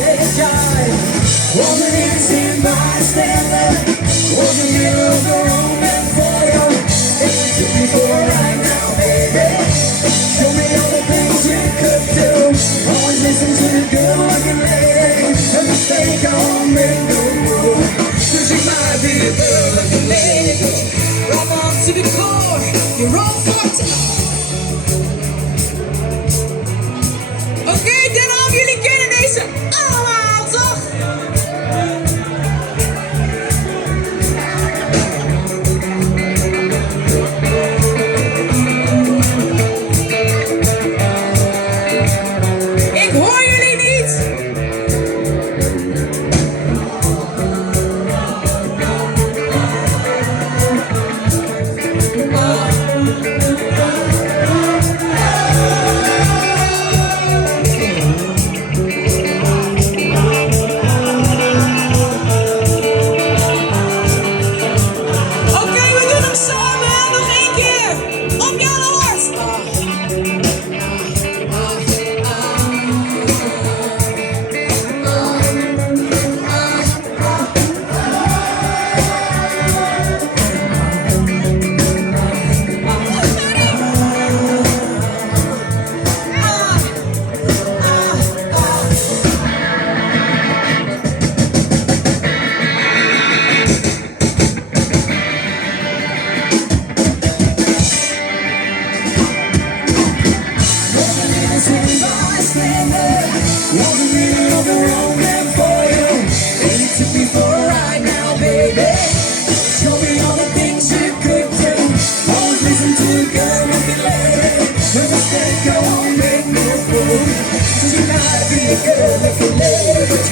jive. Was an innocent bystander, was a hero of the Roman foil. If you took me for a ride now, baby, show me all the things you could do. Always listen to the good looking lady, a mistake I won't make no more. 'Cause you might be a good looking lady, but right on to the core, you're all fucked up. Oké, Den Haag, jullie kennen deze allemaal, toch? Ik hoor jullie niet! You might be a good looking lady, but